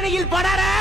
ஏணியில் படர